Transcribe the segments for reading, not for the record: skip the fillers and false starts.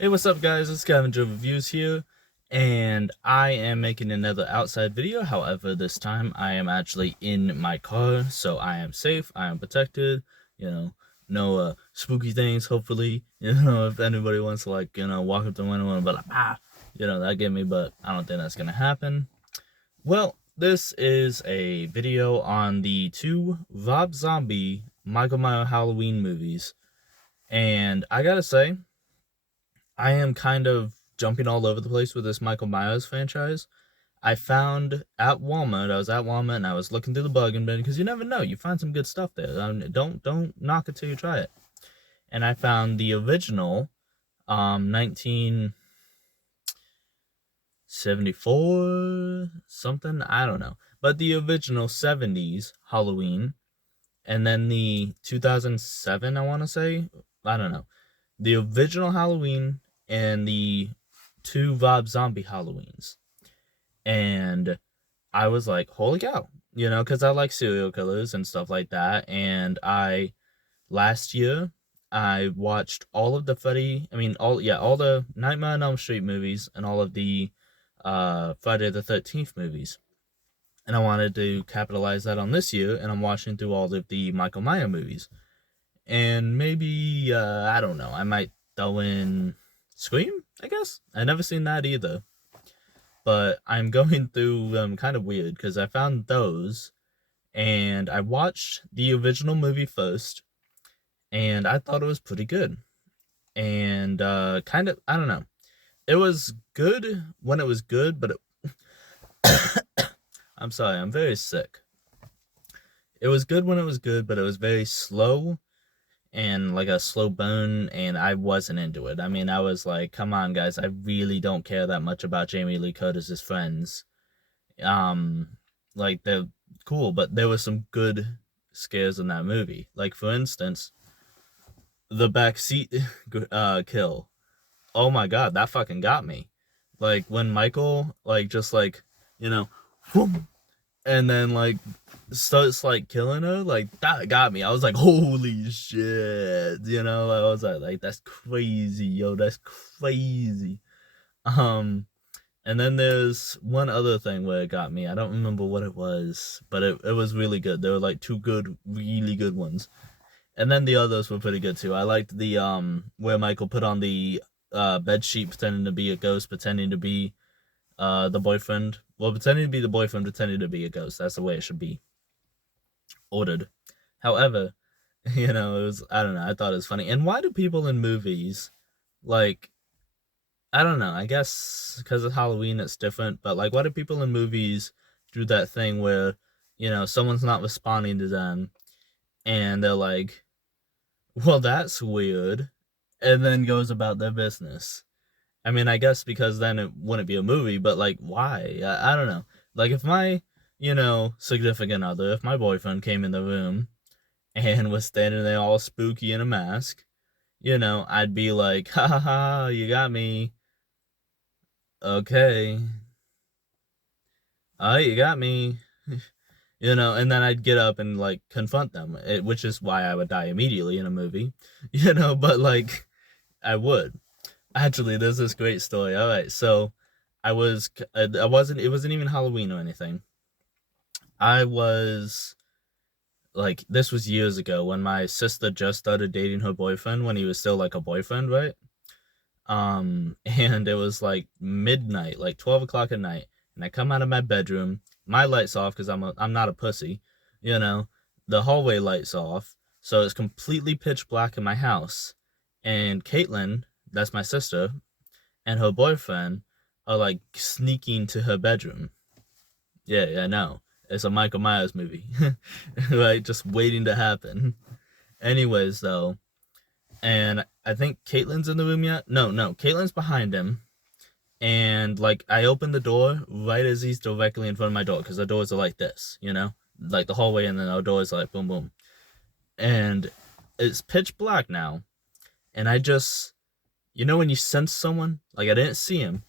Hey, what's up, guys? It's Scavenger Reviews here, and I am making another outside video. However, this time I am actually in my car, so I am safe, I am protected, you know, no spooky things, hopefully. If anybody wants to, like, walk up the window and be like, that get me, but I don't think that's gonna happen. Well, this is a video on the two Rob Zombie Michael Myers Halloween movies, and I gotta say, I am kind of jumping all over the place with this Michael Myers franchise. I found at Walmart, I was at Walmart and I was looking through the bargain bin because you never know, you find some good stuff there. Don't knock it till you try it. And I found the original 1974 something, I don't know. But the original 70s Halloween and then the 2007, I want to say, I don't know. The original Halloween and the two Rob Zombie Halloweens. And I was like, holy cow, because I like serial killers and stuff like that. And last year, I watched all of the all the Nightmare on Elm Street movies and all of the Friday the 13th movies. And I wanted to capitalize that on this year, and I'm watching through all of the Michael Myers movies. And maybe, I don't know, I might throw in Scream, I guess? I never seen that either. But I'm going through kind of weird because I found those and I watched the original movie first and I thought it was pretty good. And kind of, I don't know. It was good when it was good, but I'm sorry, I'm very sick. It was good when it was good, but it was very slow and like a slow burn, and I wasn't into it. I mean, I was like, come on, guys, I really don't care that much about Jamie Lee Curtis's friends. Um, like they're cool, but there were some good scares in that movie. Like for instance, the backseat kill. Oh my god, that fucking got me. Like when Michael just you know, whoom, and then like starts like killing her, like that got me. I was like, holy shit, I was like that's crazy, yo, that's crazy. Um, and then there's one other thing where it got me. I don't remember what it was, but it was really good. There were like two good, really good ones. And then the others were pretty good too. I liked the where Michael put on the bed sheet pretending to be a ghost, pretending to be the boyfriend. Well, pretending to be the boyfriend, pretending to be a ghost. That's the way it should be ordered. However, it was, I don't know, I thought it was funny. And why do people in movies like, I don't know. I guess because of Halloween, it's different. But like, why do people in movies do that thing where, someone's not responding to them, and they're like, "Well, that's weird," and then goes about their business. I mean, I guess because then it wouldn't be a movie. But like, why? I don't know. Like, if my, significant other, if my boyfriend came in the room and was standing there all spooky in a mask, I'd be like, "Ha ha ha! You got me." Okay. Oh, you got me. And then I'd get up and like confront them, which is why I would die immediately in a movie, but like I would. Actually, there's this great story. All right, so I wasn't, it wasn't even Halloween or anything. I was like, this was years ago when my sister just started dating her boyfriend when he was still like a boyfriend, right? And it was like midnight, like 12 o'clock at night, and I come out of my bedroom, my lights off because I'm not a pussy, you know, the hallway lights off, so it's completely pitch black in my house, and Caitlin, that's my sister, and her boyfriend are like sneaking to her bedroom. Yeah, I know. It's a Michael Myers movie, right? Just waiting to happen. Anyways, though, and I think Caitlin's in the room yet. No, Caitlin's behind him, and like I open the door right as he's directly in front of my door because the doors are like this, like the hallway, and then our doors are like boom boom, and it's pitch black now, and I just, when you sense someone, like I didn't see him,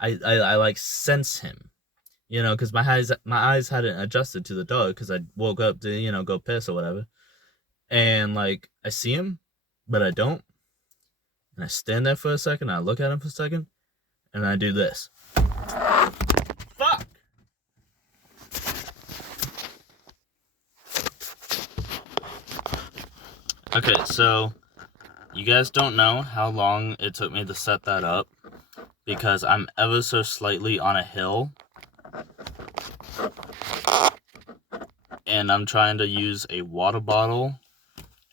I like sense him, because my eyes hadn't adjusted to the dark because I woke up to go piss or whatever, and like I see him, but I don't, And I stand there for a second, I look at him for a second, and I do this. Fuck! Okay, so you guys don't know how long it took me to set that up because I'm ever so slightly on a hill and I'm trying to use a water bottle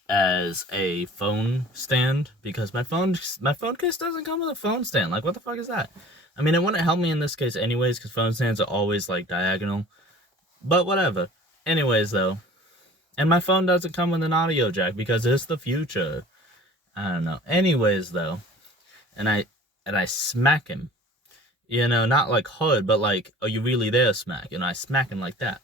as a phone stand because my phone case doesn't come with a phone stand. Like, what the fuck is that? I mean, it wouldn't help me in this case anyways because phone stands are always like diagonal, but whatever. Anyways, though, and my phone doesn't come with an audio jack because it's the future. I don't know. Anyways, though, and I smack him, you know, not like hard, but like, are you really there, smack? You know, I smack him like that,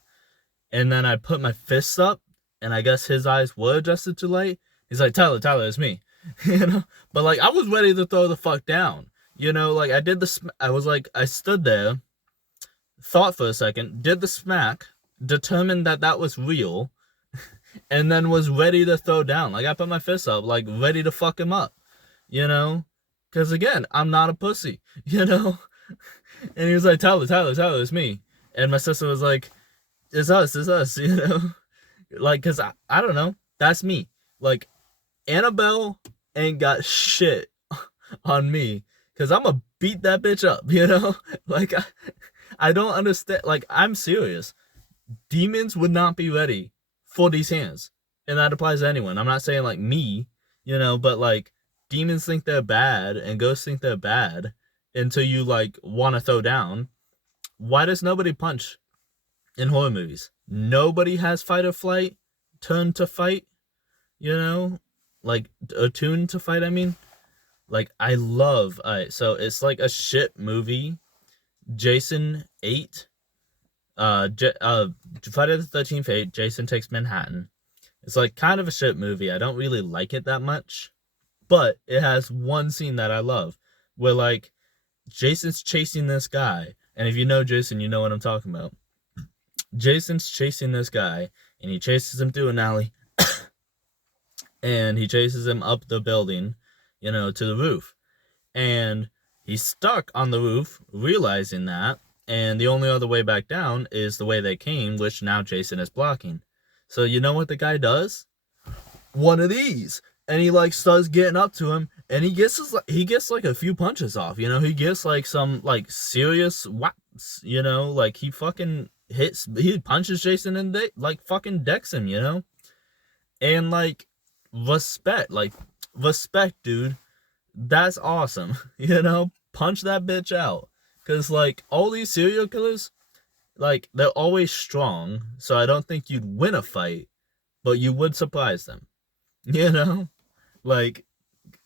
and then I put my fists up, and I guess his eyes were adjusted too late. He's like, Tyler, it's me, you know. But like, I was ready to throw the fuck down, you know. Like, I stood there, thought for a second, did the smack, determined that was real, and then was ready to throw down. Like, I put my fists up, like, ready to fuck him up, you know? Because, again, I'm not a pussy, you know? And he was like, Tyler, it's me. And my sister was like, it's us, you know? Like, because I don't know. That's me. Like, Annabelle ain't got shit on me. Because I'm going to beat that bitch up, you know? Like, I don't understand. Like, I'm serious. Demons would not be ready for these hands. And that applies to anyone. I'm not saying, like, me, you know, but, like, demons think they're bad and ghosts think they're bad until you, like, want to throw down. Why does nobody punch in horror movies? Nobody has fight or flight, turn to fight, you know? Like, attune to fight, I mean. Like, I love, so it's like a shit movie. Jason 8. Friday the 13th 8, Jason Takes Manhattan. It's like kind of a shit movie. I don't really like it that much. But it has one scene that I love. Where, like, Jason's chasing this guy. And if you know Jason, you know what I'm talking about. Jason's chasing this guy. And he chases him through an alley. And he chases him up the building, you know, to the roof. And he's stuck on the roof, realizing that. And the only other way back down is the way they came, which now Jason is blocking. So you know what the guy does? One of these. And he like starts getting up to him, and he gets like a few punches off, you know. He gets like some like serious whaps, you know, like he punches Jason and they like fucking decks him, you know. And like respect, dude. That's awesome, you know. Punch that bitch out. Because, like, all these serial killers, like, they're always strong, so I don't think you'd win a fight, but you would surprise them. You know? Like,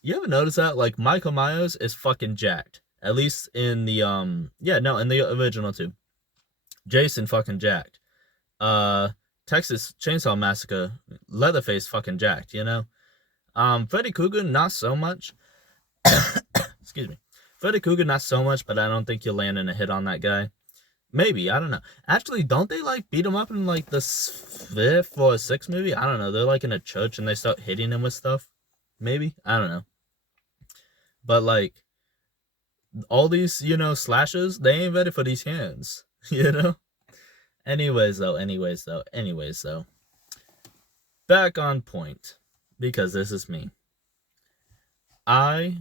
you ever notice that? Like, Michael Myers is fucking jacked. At least in the, in the original, too. Jason fucking jacked. Texas Chainsaw Massacre, Leatherface fucking jacked, you know? Freddy Krueger, not so much. Excuse me. Freddy Krueger, not so much, but I don't think you'll land in a hit on that guy. Maybe, I don't know. Actually, don't they, like, beat him up in, like, the 5th or 6th movie? I don't know. They're, like, in a church and they start hitting him with stuff. Maybe? I don't know. But, like, all these, you know, slashers, they ain't ready for these hands, you know? Anyways, though. Back on point. Because this is me. I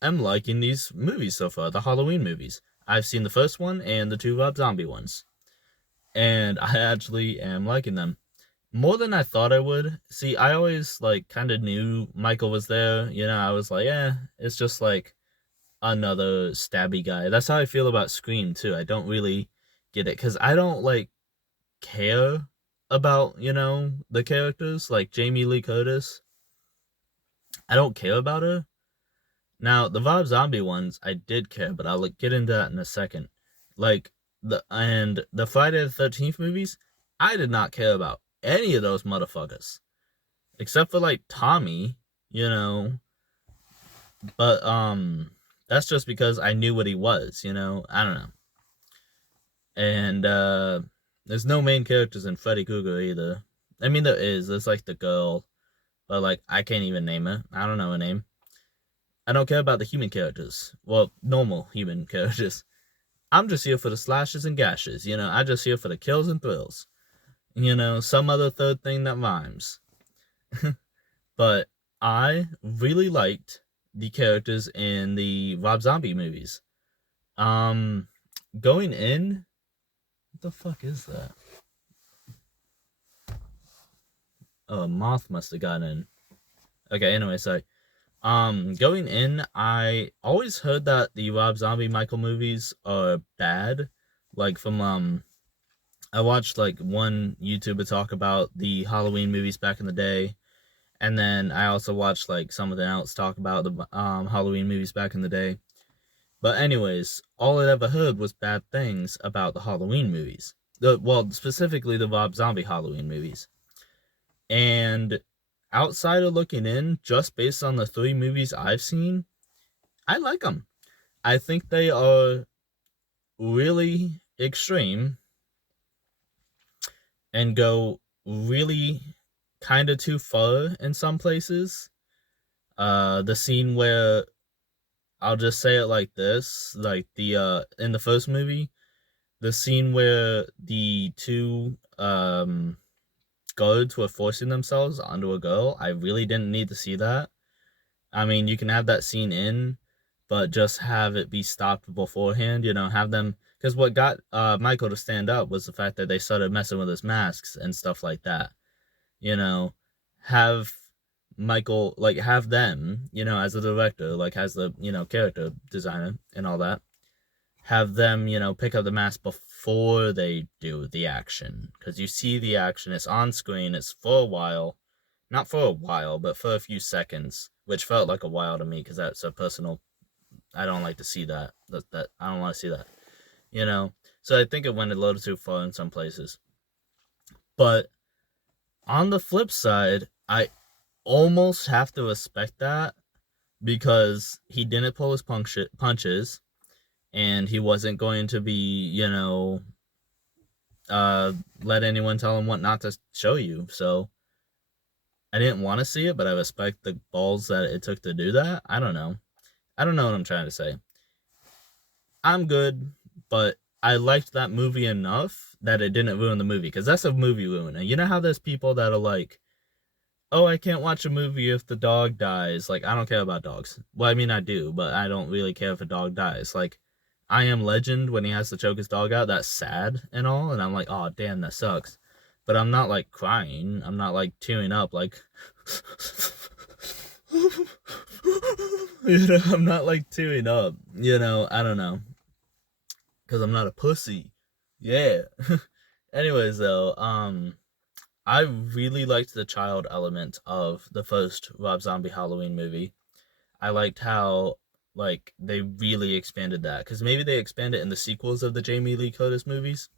am liking these movies so far, the Halloween movies. I've seen the first one and the 2 Rob Zombie ones. And I actually am liking them. More than I thought I would. See, I always, like, kind of knew Michael was there. You know, I was like, it's just, like, another stabby guy. That's how I feel about Scream, too. I don't really get it. Because I don't, like, care about, you know, the characters. Like, Jamie Lee Curtis. I don't care about her. Now, the Rob Zombie ones, I did care, but I'll get into that in a second. Like, the Friday the 13th movies, I did not care about any of those motherfuckers. Except for, like, Tommy, you know. But, that's just because I knew what he was, you know. I don't know. And, there's no main characters in Freddy Krueger either. I mean, there is. There's, like, the girl. But, like, I can't even name her. I don't know her name. I don't care about the human characters. Well, normal human characters. I'm just here for the slashes and gashes. I just here for the kills and thrills. Some other third thing that rhymes. But I really liked the characters in the Rob Zombie movies. Um, Going in, what the fuck is that? Oh, a moth must have gotten in. Okay, anyway, so going in, I always heard that the Rob Zombie Michael movies are bad. Like I watched like one YouTuber talk about the Halloween movies back in the day, and then I also watched like something else talk about the Halloween movies back in the day. But anyways, all I ever heard was bad things about the Halloween movies. Well, specifically the Rob Zombie Halloween movies. And outside of looking in, just based on the 3 movies I've seen, I like them. I think they are really extreme and go really kind of too far in some places. The scene where, I'll just say it like this, like the in the first movie, the scene where the two guards were forcing themselves onto a girl, I really didn't need to see that. I mean, you can have that scene in, but just have it be stopped beforehand. Have them, because what got Michael to stand up was the fact that they started messing with his masks and stuff like that. You know, have Michael, like, have them, as the director, like, as the character designer and all that, have them, pick up the mask before they do the action. Because you see the action, it's on screen, it's for a while. Not for a while, but for a few seconds, which felt like a while to me because that's a personal. I don't like to see that. That I don't want to see that. So I think it went a little too far in some places. But on the flip side, I almost have to respect that because he didn't pull his punches, and he wasn't going to be, let anyone tell him what not to show you. So I didn't want to see it, but I respect the balls that it took to do that. I don't know. I don't know what I'm trying to say. I'm good, but I liked that movie enough that it didn't ruin the movie, because that's a movie ruiner. You know how there's people that are like, oh, I can't watch a movie if the dog dies. Like, I don't care about dogs. Well, I mean, I do, but I don't really care if a dog dies. Like, I Am Legend, when he has to choke his dog out, that's sad and all, and I'm like, oh, damn, that sucks. But I'm not like crying. I'm not like tearing up, like, I'm not like tearing up. I don't know, because I'm not a pussy. Yeah. Anyways, though, I really liked the child element of the first Rob Zombie Halloween movie. I liked how, like, they really expanded that, because maybe they expand it in the sequels of the Jamie Lee Curtis movies,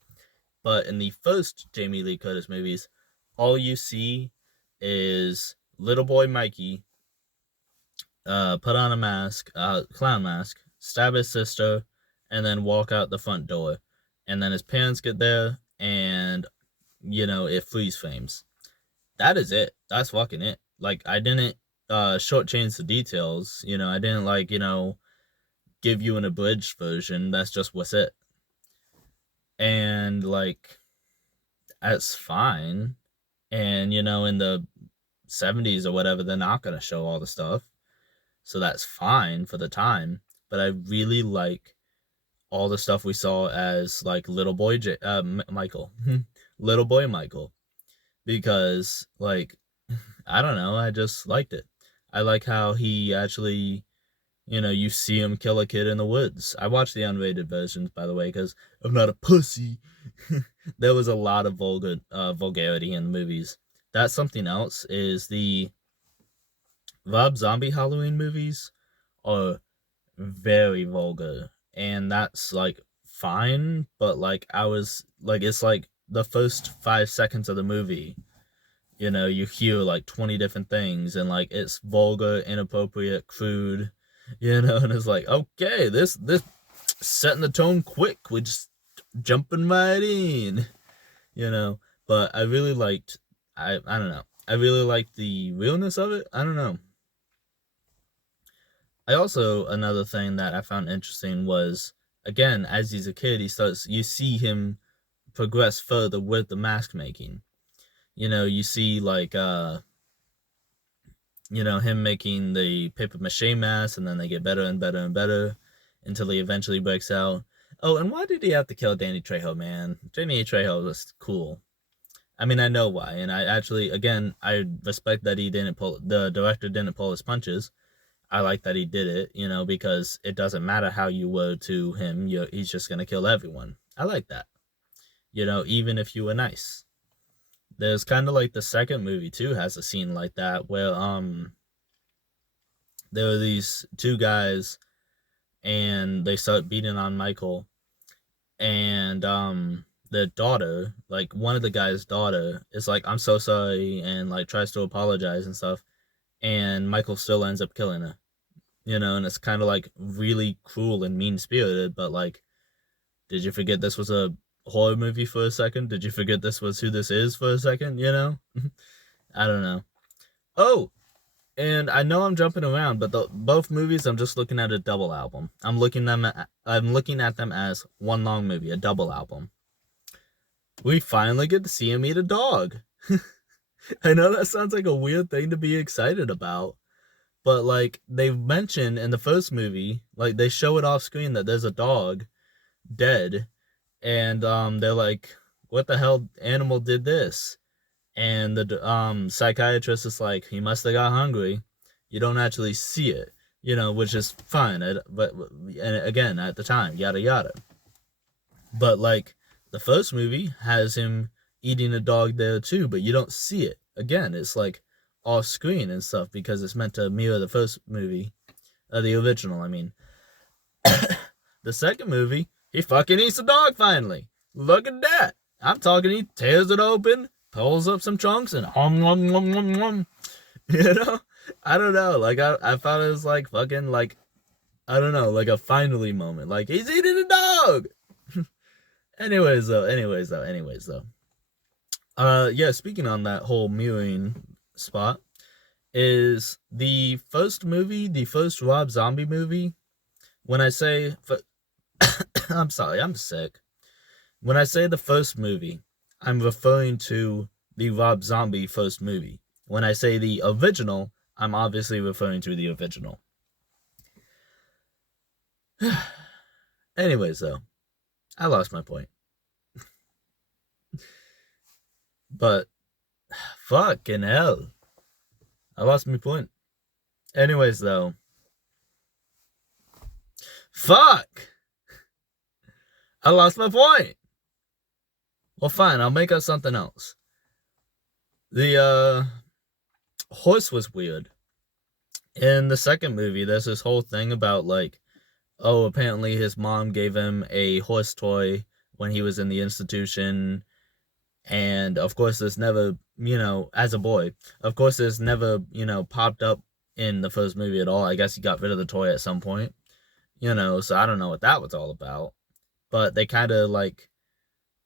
but in the first Jamie Lee Curtis movies, all you see is little boy Mikey put on a mask, clown mask, stab his sister, and then walk out the front door. And then his parents get there, and it freeze frames. That is it. That's fucking it. Like, I didn't shortchange the details. I didn't, like, give you an abridged version. That's just what's it. And, like, that's fine. And in the 70s or whatever, they're not gonna show all the stuff, so that's fine for the time. But I really like all the stuff we saw as, like, little boy Michael, little boy Michael, because, like, I don't know, I just liked it. I like how he actually, you see him kill a kid in the woods. I watched the unrated versions, by the way, because I'm not a pussy. There was a lot of vulgarity in the movies. That's something else, is the Rob Zombie Halloween movies are very vulgar, and that's, like, fine, but, like, I was like, it's like the first 5 seconds of the movie, you hear like 20 different things, and, like, it's vulgar, inappropriate, crude, and it's like, okay, this setting the tone quick, we're just jumping right in, you know. But I really liked, I don't know, I really liked the realness of it. I don't know. I also, another thing that I found interesting was, again, as he's a kid, you see him progress further with the mask making. You see like him making the paper mache mask, and then they get better and better and better until he eventually breaks out. Oh, and why did he have to kill Danny Trejo, man? Danny Trejo was cool. I mean, I know why, and I actually, again, I respect that the director didn't pull his punches. I like that he did it, because it doesn't matter how you were to him, he's just gonna kill everyone. I like that, even if you were nice. There's kind of like the second movie too has a scene like that where there are these two guys and they start beating on Michael, and the daughter, like one of the guy's daughter, is like, I'm so sorry, and like tries to apologize and stuff, and Michael still ends up killing her. And it's kind of like really cruel and mean spirited, but like, did you forget this was a horror movie for a second? Did you forget this was who this is for a second? I don't know. Oh, and I know I'm jumping around, but both movies I'm just looking at a double album. I'm looking at them as one long movie, a double album. We finally get to see him eat a dog. I know that sounds like a weird thing to be excited about, but like they mentioned in the first movie, like they show it off screen that there's a dog dead, and they're like, what the hell animal did this? And the psychiatrist is like, he must have got hungry. You don't actually see it, which is fine, but and again, at the time, yada yada. But like the first movie has him eating a dog there too, but you don't see it. Again, it's like off screen and stuff because it's meant to mirror the first movie, the original, I mean. The second movie, he fucking eats a dog finally. Look at that. I'm talking, he tears it open, pulls up some chunks, and hum, hum, hum, hum, hum. I don't know. Like, I thought it was like fucking, like, I don't know, like a finally moment. Like, he's eating a dog. anyways, though. Yeah, speaking on that whole mirroring spot, is the first Rob Zombie movie, when I say, I'm sorry, I'm sick. When I say the first movie, I'm referring to the Rob Zombie first movie. When I say the original, I'm obviously referring to the original. Anyways, though, I lost my point. But, fucking hell. I lost my point. Anyways, though. Fuck! I lost my point! Well, fine, I'll make up something else. The, horse was weird. In the second movie, there's this whole thing about, like, oh, apparently his mom gave him a horse toy when he was in the institution. And of course, this never, as a boy, of course, this never, popped up in the first movie at all. I guess he got rid of the toy at some point, so I don't know what that was all about. But they kind of like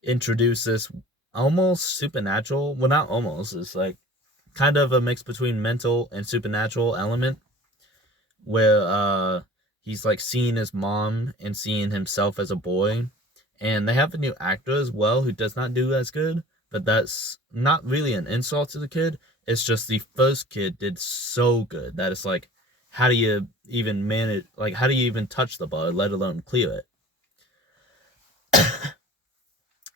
introduce this almost supernatural, well, not almost, it's like kind of a mix between mental and supernatural element where he's like seeing his mom and seeing himself as a boy. And they have a new actor as well who does not do as good, but that's not really an insult to the kid. It's just the first kid did so good that it's like, how do you even manage, like, how do you even touch the ball, let alone clear it?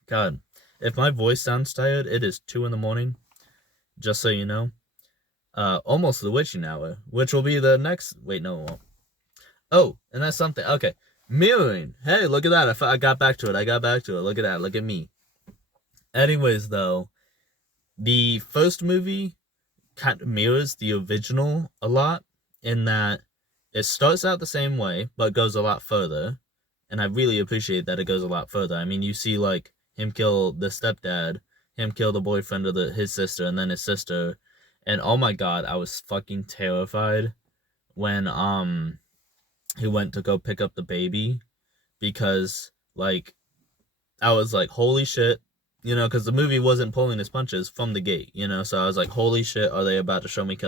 God, if my voice sounds tired, it is 2 a.m, just so you know. Almost the witching hour, which will be the next, wait, no, it won't. Oh, and that's something, okay. Mirroring. Hey, look at that. I got back to it. Look at that. Look at me. Anyways, though, the first movie kind of mirrors the original a lot in that it starts out the same way, but goes a lot further. And I really appreciate that it goes a lot further. I mean, you see, like, him kill the stepdad, him kill the boyfriend of his sister, and then his sister. And oh my god, I was fucking terrified when, he went to go pick up the baby, because like I was like, holy shit, because the movie wasn't pulling his punches from the gate, so I was like, holy shit, are they about to show me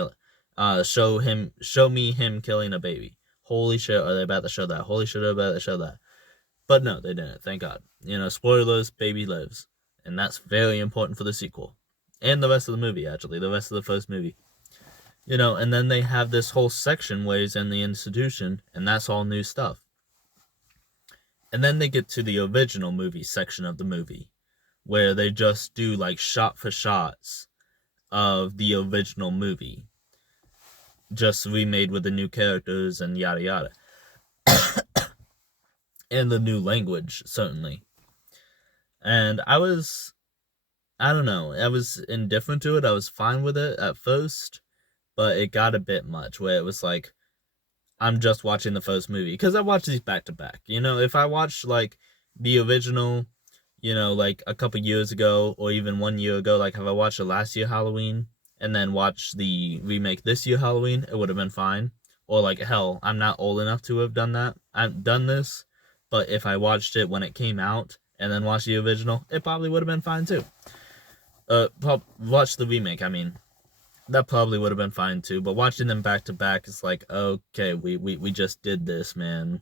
him killing a baby? holy shit, are they about to show that? Holy shit, are they about to show that? But no, they didn't, thank God. Spoilers, baby lives. And that's very important for the sequel. And the rest of the movie, actually, the rest of the first movie. And then they have this whole section where he's in the institution, and that's all new stuff. And then they get to the original movie section of the movie, where they just do like shot for shots of the original movie, just remade with the new characters and yada yada. And the new language, certainly. And I don't know, I was indifferent to it. I was fine with it at first, but it got a bit much where it was like, I'm just watching the first movie. Because I watch these back to back. If I watch like the original, like a couple years ago or even 1 year ago, like if I watched the last year Halloween and then watched the remake this year Halloween, it would have been fine. Or like, hell, I'm not old enough to have done that. I've done this, but if I watched it when it came out and then watched the original, it probably would have been fine too. Watch the remake, I mean. That probably would have been fine too, but watching them back to back is like, okay, we just did this, man.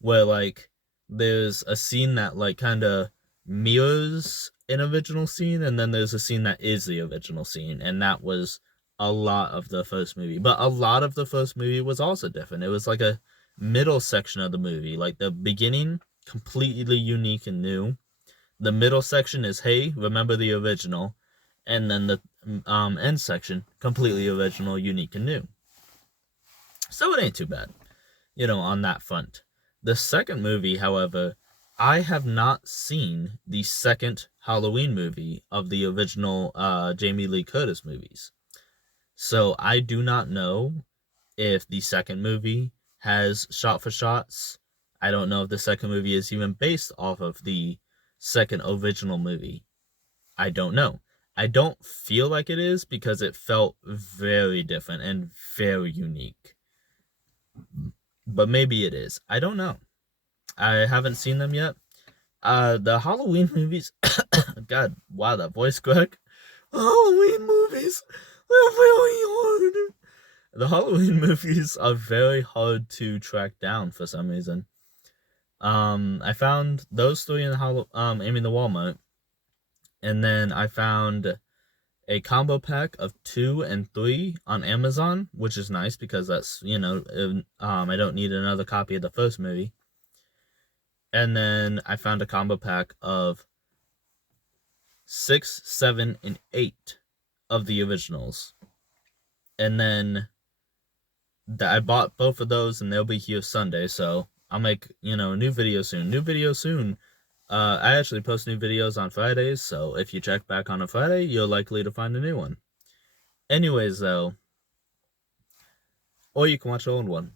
Where like there's a scene that like kind of mirrors an original scene, and then there's a scene that is the original scene, and that was a lot of the first movie. But a lot of the first movie was also different. It was like a middle section of the movie, like the beginning, completely unique and new. The middle section is, hey, remember the original, and then the end section, completely original, unique, and new. So it ain't too bad, on that front. The second movie, however, I have not seen the second Halloween movie of the original Jamie Lee Curtis movies. So I do not know if the second movie has shot for shots. I don't know if the second movie is even based off of the second original movie. I don't know. I don't feel like it is because it felt very different and very unique. But maybe it is. I don't know. I haven't seen them yet. The Halloween movies. God, wow, that voice crack. Halloween movies. They're very hard. The Halloween movies are very hard to track down for some reason. I found those three in the Walmart. And then I found a combo pack of 2 and 3 on Amazon, which is nice because that's, I don't need another copy of the first movie. And then I found a combo pack of 6, 7, and 8 of the originals. And then I bought both of those, and they'll be here Sunday, so I'll make, a new video soon. I actually post new videos on Fridays, so if you check back on a Friday, you're likely to find a new one. Anyways, though, or you can watch the old one.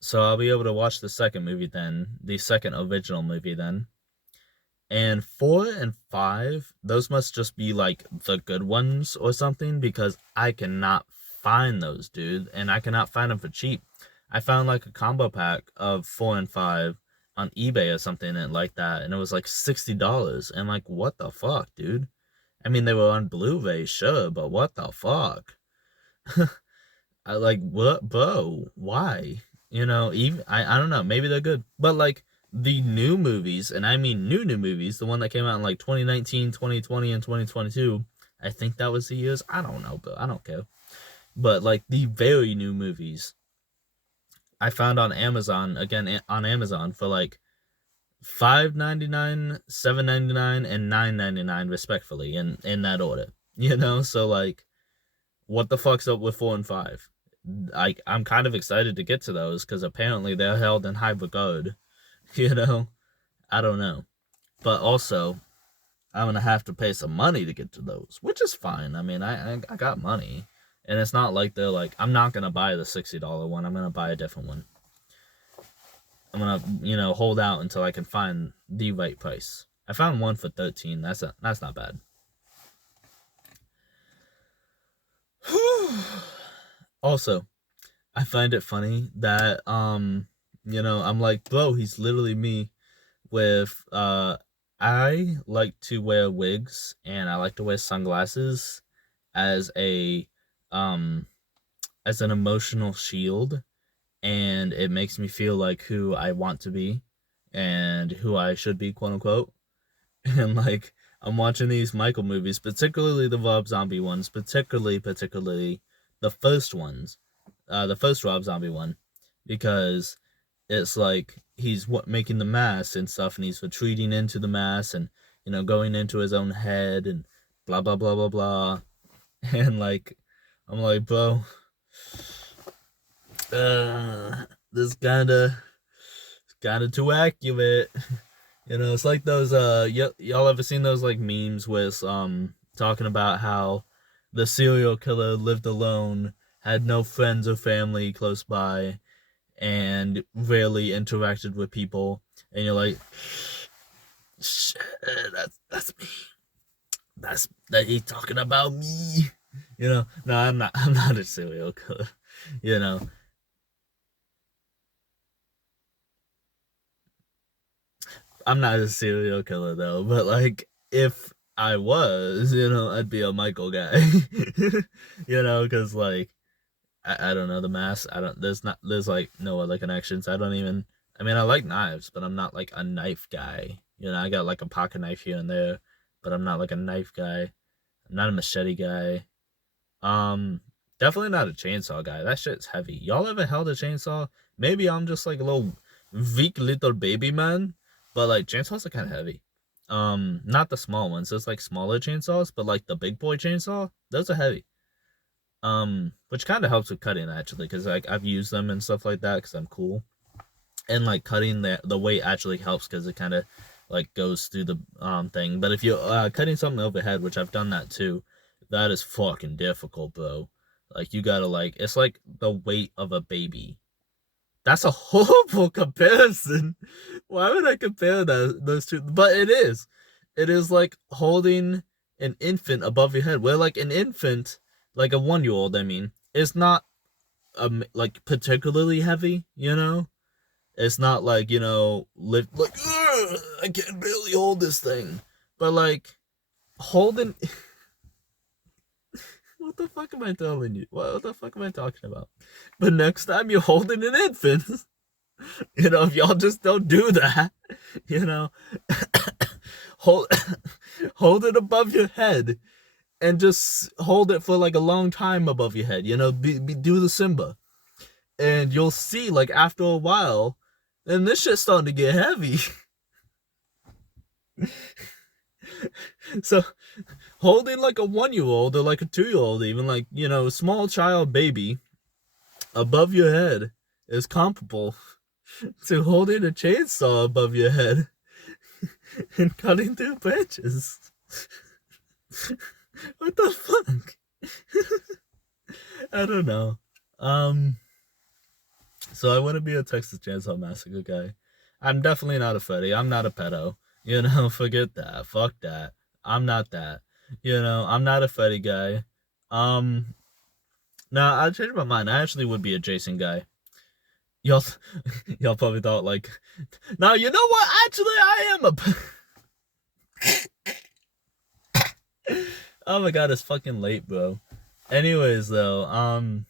So I'll be able to watch the second movie then, the second original movie then. And 4 and 5, those must just be like the good ones or something, because I cannot find those, dude, and I cannot find them for cheap. I found like a combo pack of 4 and 5 on eBay or something like that, and it was like $60. And like, what the fuck, dude? I mean, they were on Blu-ray, sure, but what the fuck? I like, what, bro? Why? Even I don't know. Maybe they're good, but like the new movies, and I mean new movies, the one that came out in like 2019, 2020, and 2022. I think that was the years. I don't know, but I don't care. But like the very new movies, I found on Amazon, for like $5.99, $7.99, and $9.99 respectfully, in that order. So like, what the fuck's up with 4 and 5? I'm kind of excited to get to those because apparently they're held in high regard. I don't know, but also I'm gonna have to pay some money to get to those, which is fine. I mean, I got money. And it's not like they're like, I'm not going to buy the $60 one. I'm going to buy a different one. I'm going to, hold out until I can find the right price. I found one for $13. That's not bad. Also, I find it funny that, I'm like, bro, he's literally me with, I like to wear wigs and I like to wear sunglasses as an emotional shield, and it makes me feel like who I want to be and who I should be, quote unquote. And like I'm watching these Michael movies, particularly the Rob Zombie ones, particularly the first ones, the first Rob Zombie one, because it's like he's making the mass and stuff, and he's retreating into the mass, and going into his own head, and blah blah blah blah blah, and like I'm like, bro, this kinda too accurate. It's like those y'all ever seen those like memes with talking about how the serial killer lived alone, had no friends or family close by, and rarely interacted with people, and you're like, shit, that's me. That he's talking about me. No, I'm not a serial killer. You know, I'm not a serial killer though, but like if I was, I'd be a Michael guy. Because like I don't know the mass. I don't. There's like no other connections. I don't even. I mean, I like knives, but I'm not like a knife guy. I got like a pocket knife here and there, but I'm not like a knife guy. I'm not a machete guy. Um, Definitely not a chainsaw guy. That shit's heavy. Y'all ever held a chainsaw? Maybe I'm just like a little weak little baby man, but like chainsaws are kind of heavy. Not the small ones. There's like smaller chainsaws, but like the big boy chainsaw, those are heavy. Which kind of helps with cutting actually, because like I've used them and stuff like that because I'm cool, and like cutting the weight actually helps because it kind of like goes through the thing. But if you're cutting something overhead, which I've done that too, that is fucking difficult, bro. Like you gotta like it's like the weight of a baby. That's a horrible comparison. Why would I compare those two? But it is. It is like holding an infant above your head. Where like an infant, like a 1-year old, I mean, is not like particularly heavy. It's not like lift like I can barely hold this thing. But like holding what the fuck am I telling you? What the fuck am I talking about? But next time you're holding an infant, if y'all just don't do that, you know, hold hold it above your head and just hold it for like a long time above your head. Do the Simba, and you'll see like after a while, and this shit's starting to get heavy. So holding like a 1-year old or like a 2-year old, even like a small child baby above your head is comparable to holding a chainsaw above your head and cutting through branches. What the fuck? I don't know. So I want to be a Texas Chainsaw Massacre guy. I'm definitely not a Freddy. I'm not a pedo. Forget that. Fuck that. I'm not that. I'm not a Freddy guy. Nah, I changed my mind. I actually would be a Jason guy. Y'all, y'all probably thought like, now you know what? Actually, I am a. Oh my god, it's fucking late, bro. Anyways, though,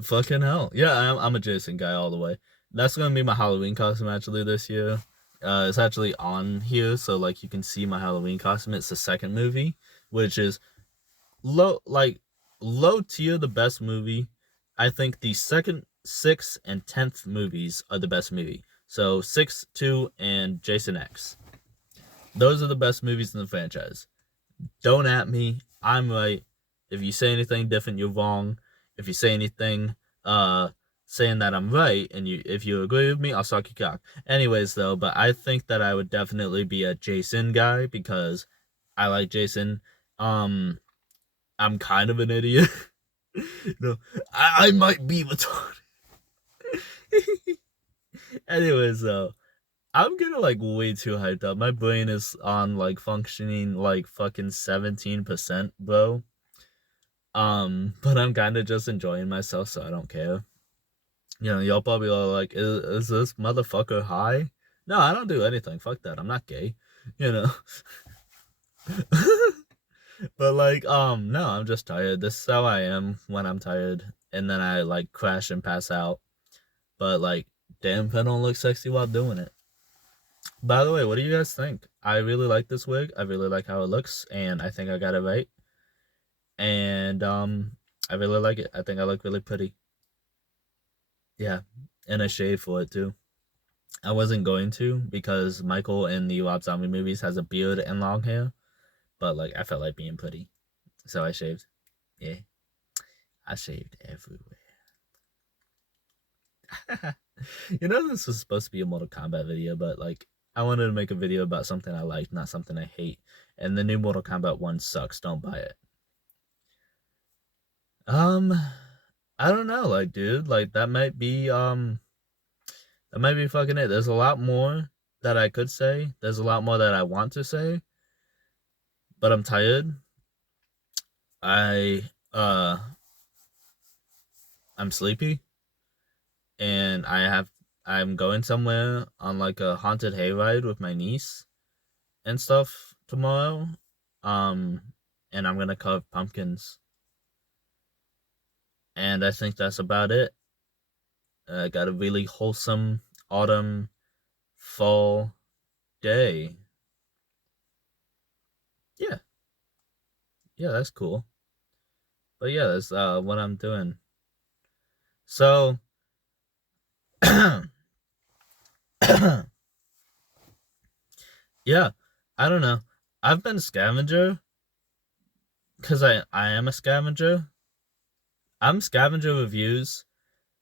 fucking hell, yeah, I'm a Jason guy all the way. That's gonna be my Halloween costume actually this year. It's actually on here, so like you can see my Halloween costume. It's the second movie, which is low tier, the best movie. I think the second, 6th, and 10th movies are the best movie. So 6, 2, and Jason X. Those are the best movies in the franchise. Don't at me. I'm right. If you say anything different, you're wrong. If you say anything saying that I'm right, and if you agree with me, I'll suck your cock. Anyways, though, but I think that I would definitely be a Jason guy because I like Jason. I'm kind of an idiot. I might be retarded. Anyways, though, I'm getting like way too hyped up. My brain is on like functioning like fucking 17%, bro. But I'm kind of just enjoying myself, so I don't care. Y'all probably are like, is this motherfucker high? No, I don't do anything. Fuck that. I'm not gay. You know. But like, no, I'm just tired. This is how I am when I'm tired. and then I like crash and pass out. But like, damn, if I don't look sexy while doing it. By the way, what do you guys think? I really like this wig. I really like how it looks, and I think I got it right. And I really like it. I think I look really pretty. Yeah, and I shaved for it too. I wasn't going to because Michael in the Rob Zombie movies has a beard and long hair, but like I felt like being pretty, so I shaved. Yeah, I shaved everywhere. You know, this was supposed to be a Mortal Kombat video, but like I wanted to make a video about something I like, not something I hate. And the new Mortal Kombat 1 sucks. Don't buy it. Um, I don't know, like, dude, like that might be fucking it. There's a lot more that I could say. There's a lot more that I want to say, but I'm tired. I I'm sleepy, and I'm going somewhere on like a haunted hayride with my niece and stuff tomorrow. Um, and I'm gonna carve pumpkins, and I think that's about it. I got a really wholesome autumn fall day. Yeah, yeah, that's cool. But yeah, that's what I'm doing. So yeah, I don't know. I've been a scavenger because I am a scavenger. I'm scavenger reviews.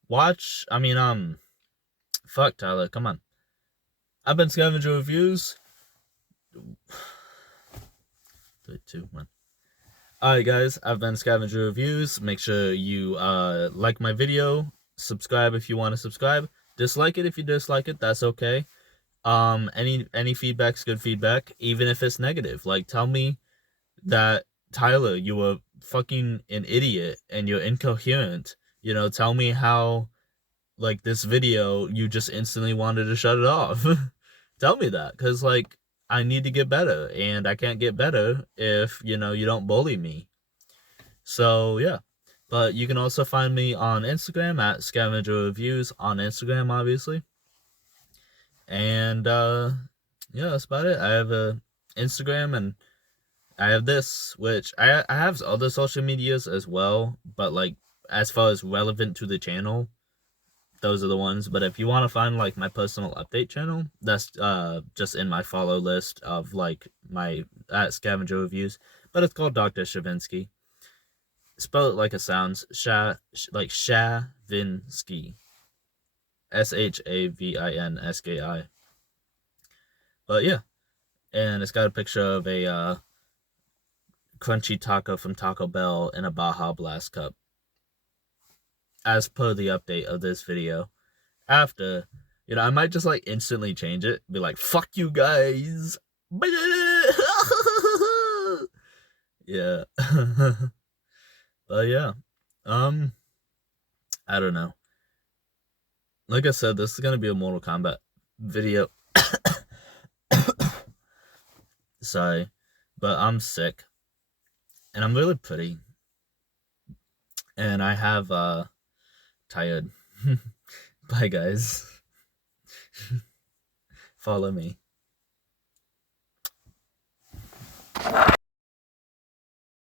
Watch, I mean, fuck Tyler, come on. I've been scavenger reviews. 3, 2, 1. Alright guys, I've been scavenger reviews. Make sure you like my video, subscribe if you want to subscribe, dislike it if you dislike it, that's okay. Any feedback's good feedback, even if it's negative. Like, tell me that Tyler, you were fucking an idiot and you're incoherent. You know, tell me how, like, this video you just instantly wanted to shut it off. Tell me that, because like I need to get better, and I can't get better if, you know, you don't bully me. So yeah, but you can also find me on Instagram at Scavenger Reviews on Instagram, obviously. And yeah, that's about it. I have a Instagram, and I have this, which I have other social medias as well, but like as far as relevant to the channel, those are the ones. But if you want to find like my personal update channel, that's just in my follow list of like my at Scavenger Reviews. But it's called Dr. Shavinsky. Spell it like it sounds. Like Shavinsky. Shavinski. But yeah, and it's got a picture of a crunchy taco from Taco Bell in a Baja Blast cup, as per the update of this video. After, you know, I might just like instantly change it, be like, fuck you guys. Yeah. But yeah, I don't know. Like I said, this is gonna be a Mortal Kombat video. Sorry, but I'm sick, and I'm really pretty, and I have tired. Bye guys. Follow me.